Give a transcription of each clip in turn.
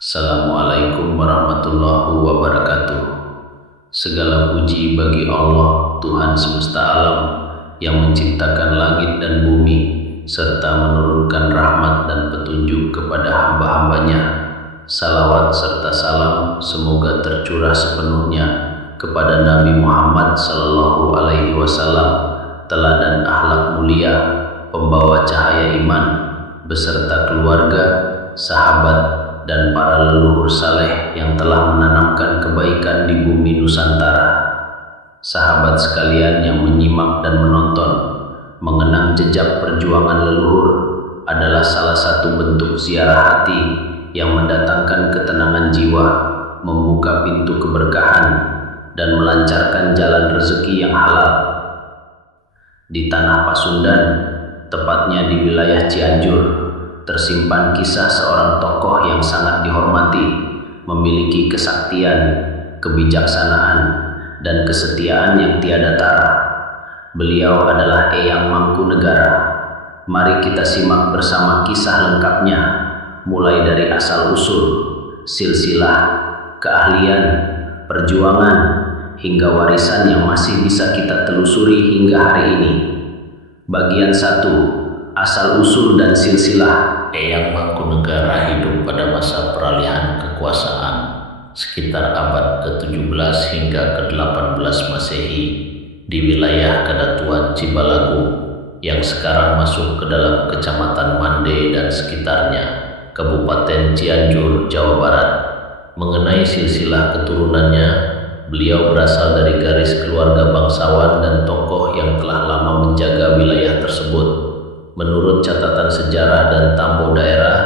Assalamualaikum warahmatullahi wabarakatuh. Segala puji bagi Allah, Tuhan semesta alam, yang menciptakan langit dan bumi, serta menurunkan rahmat dan petunjuk kepada hamba-hambanya. Salawat serta salam semoga tercurah sepenuhnya kepada Nabi Muhammad Sallallahu Alaihi Wasallam, teladan akhlak mulia, pembawa cahaya iman, beserta keluarga, sahabat, dan para leluhur saleh yang telah menanamkan kebaikan di bumi Nusantara. Sahabat sekalian yang menyimak dan menonton, mengenang jejak perjuangan leluhur adalah salah satu bentuk ziarah hati yang mendatangkan ketenangan jiwa, membuka pintu keberkahan, dan melancarkan jalan rezeki yang halal. Di tanah Pasundan, tepatnya di wilayah Cianjur, tersimpan kisah seorang tokoh yang sangat dihormati, memiliki kesaktian, kebijaksanaan, dan kesetiaan yang tiada tara. Beliau adalah Eyang Mangkunegara. Mari kita simak bersama kisah lengkapnya, mulai dari asal-usul, silsilah, keahlian, perjuangan, hingga warisan yang masih bisa kita telusuri hingga hari ini. Bagian 1. Asal-usul dan silsilah. Eyang Mangkunegara hidup pada masa peralihan kekuasaan sekitar abad ke-17 hingga ke-18 Masehi di wilayah Kadatuan Cibalagu yang sekarang masuk ke dalam Kecamatan Mande dan sekitarnya, Kabupaten Cianjur, Jawa Barat. Mengenai silsilah keturunannya, beliau berasal dari garis keluarga bangsawan dan tokoh yang telah lama menjaga wilayah tersebut. Menurut catatan sejarah dan tampo daerah,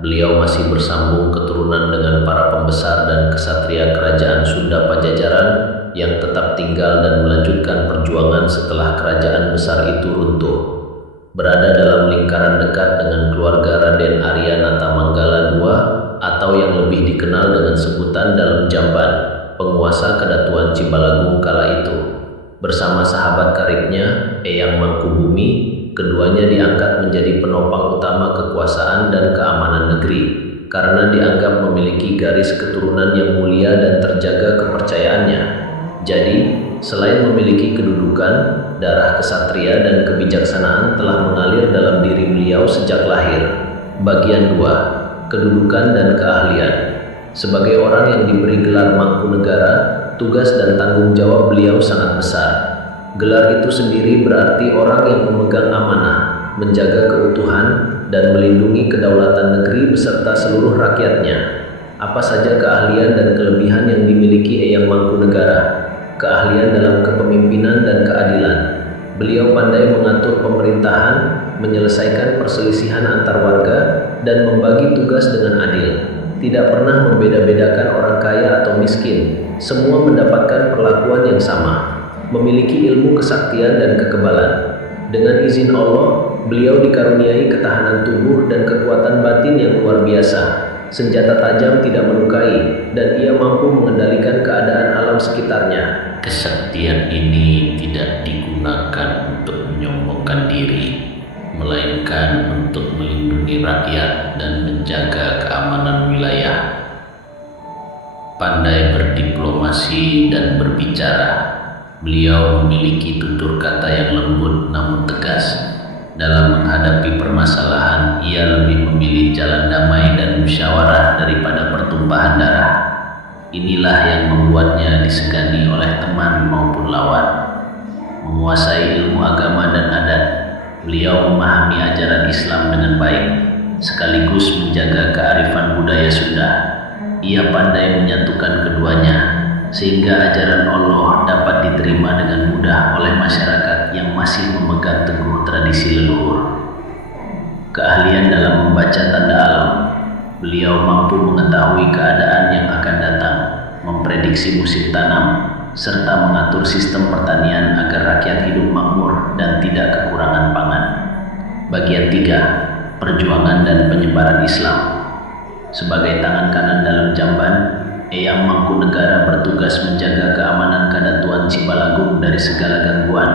beliau masih bersambung keturunan dengan para pembesar dan kesatria kerajaan Sunda Pajajaran yang tetap tinggal dan melanjutkan perjuangan setelah kerajaan besar itu runtuh. Berada dalam lingkaran dekat dengan keluarga Raden Arya Natamanggala II, atau yang lebih dikenal dengan sebutan dalam jamban, penguasa Kadatuan Cibalagung kala itu. Bersama sahabat karibnya, Eyang Mangkubumi, keduanya diangkat menjadi penopang utama kekuasaan dan keamanan negeri karena dianggap memiliki garis keturunan yang mulia dan terjaga kepercayaannya. Jadi, selain memiliki kedudukan, darah kesatria dan kebijaksanaan telah mengalir dalam diri beliau sejak lahir. Bagian 2. Kedudukan dan keahlian. Sebagai orang yang diberi gelar Mangkunegara, tugas dan tanggung jawab beliau sangat besar. Gelar itu sendiri berarti orang yang memegang amanah, menjaga keutuhan, dan melindungi kedaulatan negeri beserta seluruh rakyatnya. Apa saja keahlian dan kelebihan yang dimiliki Eyang Mangkunegara? Keahlian dalam kepemimpinan dan keadilan. Beliau pandai mengatur pemerintahan, menyelesaikan perselisihan antar warga, dan membagi tugas dengan adil. Tidak pernah membeda-bedakan orang kaya atau miskin, semua mendapatkan perlakuan yang sama. Memiliki ilmu kesaktian dan kekebalan. Dengan izin Allah, beliau dikaruniai ketahanan tubuh dan kekuatan batin yang luar biasa. Senjata tajam tidak melukai, dan ia mampu mengendalikan keadaan alam sekitarnya. Kesaktian ini tidak digunakan untuk menyombongkan diri, melainkan untuk melindungi rakyat dan menjaga keamanan wilayah. Pandai berdiplomasi dan berbicara. Beliau memiliki tutur kata yang lembut namun tegas. Dalam menghadapi permasalahan, ia lebih memilih jalan damai dan musyawarah daripada pertumpahan darah. Inilah yang membuatnya disegani oleh teman maupun lawan. Menguasai ilmu agama dan adat, beliau memahami ajaran Islam dengan baik, sekaligus menjaga kearifan budaya Sunda. Ia pandai menyatukan keduanya, sehingga ajaran Allah dapat diterima dengan mudah oleh masyarakat yang masih memegang teguh tradisi leluhur. Keahlian dalam membaca tanda alam. Beliau mampu mengetahui keadaan yang akan datang, memprediksi musim tanam, serta mengatur sistem pertanian agar rakyat hidup makmur dan tidak kekurangan pangan. Bagian 3. Perjuangan dan penyebaran Islam. Sebagai tangan kanan dalam jamban, Eyang Mangkunegara bertugas menjaga keamanan Kadatuan Cibalagung dari segala gangguan,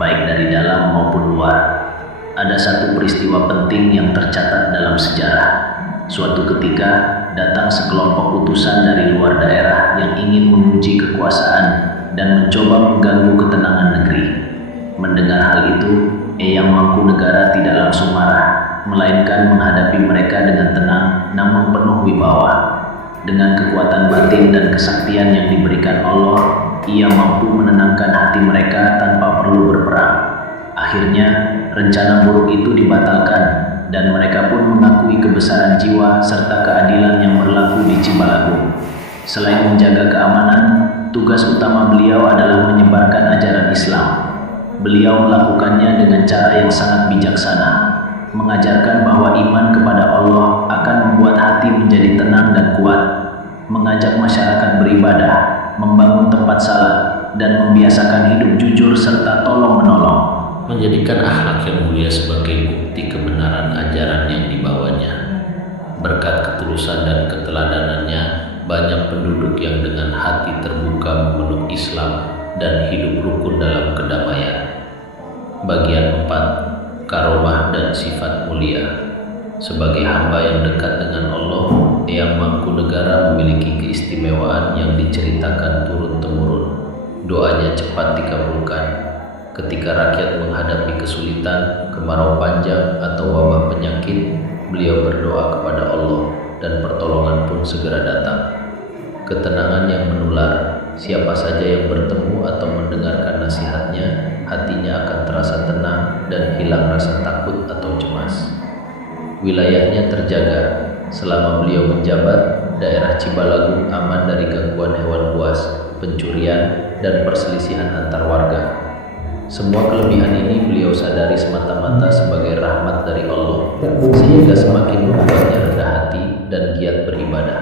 baik dari dalam maupun luar. Ada satu peristiwa penting yang tercatat dalam sejarah. Suatu ketika, datang sekelompok utusan dari luar daerah yang ingin menguji kekuasaan dan mencoba mengganggu ketenangan negeri. Mendengar hal itu, Eyang Mangkunegara tidak langsung marah, melainkan menghadapi mereka dengan tenang namun penuh wibawa. Dengan kekuatan batin dan kesaktian yang diberikan Allah, ia mampu menenangkan hati mereka tanpa perlu berperang. Akhirnya, rencana buruk itu dibatalkan, dan mereka pun mengakui kebesaran jiwa serta keadilan yang berlaku di Cibalago. Selain menjaga keamanan, tugas utama beliau adalah menyebarkan ajaran Islam. Beliau melakukannya dengan cara yang sangat bijaksana, mengajarkan bahwa iman kepada Allah akan membuat hati menjadi tenang dan kuat, mengajak masyarakat beribadah, membangun tempat salat, dan membiasakan hidup jujur serta tolong-menolong. Menjadikan akhlak yang mulia sebagai bukti kebenaran ajaran yang dibawanya. Berkat ketulusan dan keteladanannya, banyak penduduk yang dengan hati terbuka memeluk Islam dan hidup rukun dalam kedamaian. Bagian 4. Karomah dan sifat mulia. Sebagai hamba yang dekat dengan Allah, Eyang Mangkunegara memiliki keistimewaan yang diceritakan turun-temurun. Doanya cepat dikabulkan. Ketika rakyat menghadapi kesulitan, kemarau panjang, atau wabah penyakit, beliau berdoa kepada Allah dan pertolongan pun segera datang. Ketenangan yang menular, siapa saja yang bertemu atau mendengarkan nasihatnya, hatinya akan terasa tenang dan hilang rasa takut atau cemas. Wilayahnya terjaga. Selama beliau menjabat, daerah Cibalago aman dari gangguan hewan buas, pencurian, dan perselisihan antar warga. Semua kelebihan ini beliau sadari semata-mata sebagai rahmat dari Allah, sehingga semakin membuatnya rendah hati dan giat beribadah.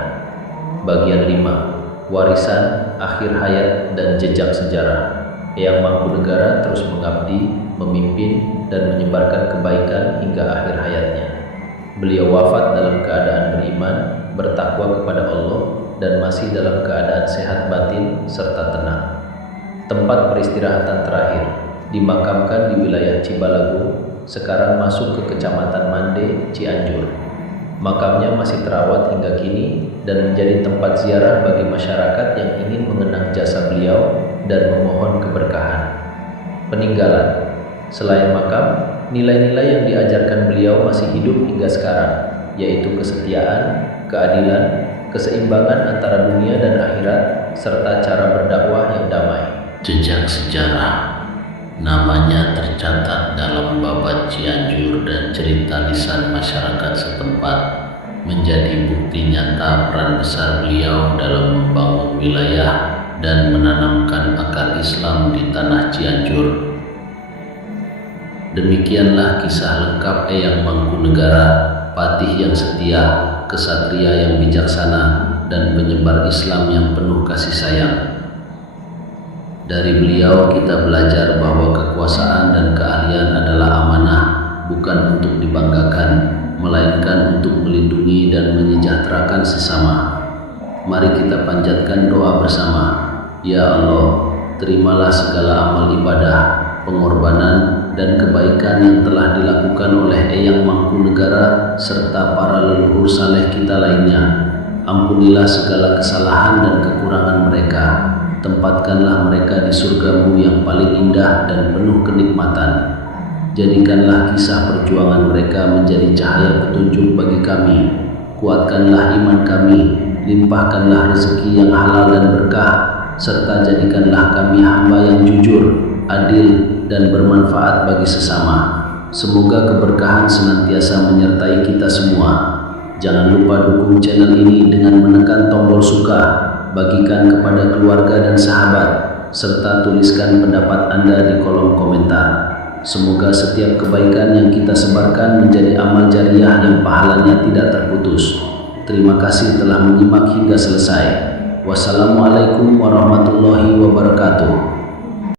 Bagian 5. Warisan, akhir hayat, dan jejak sejarah. Eyang Mangkunegara terus mengabdi, memimpin, dan menyebarkan kebaikan hingga akhir hayatnya. Beliau wafat dalam keadaan beriman, bertakwa kepada Allah, dan masih dalam keadaan sehat batin serta tenang. Tempat peristirahatan terakhir dimakamkan di wilayah Cibalago, sekarang masuk ke Kecamatan Mande, Cianjur. Makamnya masih terawat hingga kini dan menjadi tempat ziarah bagi masyarakat yang ingin mengenang jasa beliau dan memohon keberkahan. Peninggalan. Selain makam, nilai-nilai yang diajarkan beliau masih hidup hingga sekarang, yaitu kesetiaan, keadilan, keseimbangan antara dunia dan akhirat, serta cara berdakwah yang damai. Jejak sejarah. Namanya tercatat dalam babat Cianjur dan cerita lisan masyarakat setempat, menjadi bukti nyata peran besar beliau dalam membangun wilayah dan menanamkan akar Islam di tanah Cianjur. Demikianlah kisah lengkap Eyang Mangkunegara, patih yang setia, kesatria yang bijaksana, dan penyebar Islam yang penuh kasih sayang. Dari beliau kita belajar bahwa kekuasaan dan keahlian adalah amanah, bukan untuk dibanggakan, melainkan untuk melindungi dan menyejahterakan sesama. Mari kita panjatkan doa bersama. Ya Allah, terimalah segala amal ibadah, pengorbanan, dan kebaikan yang telah dilakukan oleh Eyang Mangkunegara serta para leluhur saleh kita lainnya. Ampunilah segala kesalahan dan kekurangan mereka. Tempatkanlah mereka di surga-Mu yang paling indah dan penuh kenikmatan. Jadikanlah kisah perjuangan mereka menjadi cahaya petunjuk bagi kami. Kuatkanlah iman kami, limpahkanlah rezeki yang halal dan berkah, serta jadikanlah kami hamba yang jujur, adil, dan bermanfaat bagi sesama. Semoga keberkahan senantiasa menyertai kita semua. Jangan lupa dukung channel ini dengan menekan tombol suka, bagikan kepada keluarga dan sahabat, serta tuliskan pendapat Anda di kolom komentar. Semoga setiap kebaikan yang kita sebarkan menjadi amal jariah yang pahalanya tidak terputus. Terima kasih telah menyimak hingga selesai. Wassalamualaikum warahmatullahi wabarakatuh.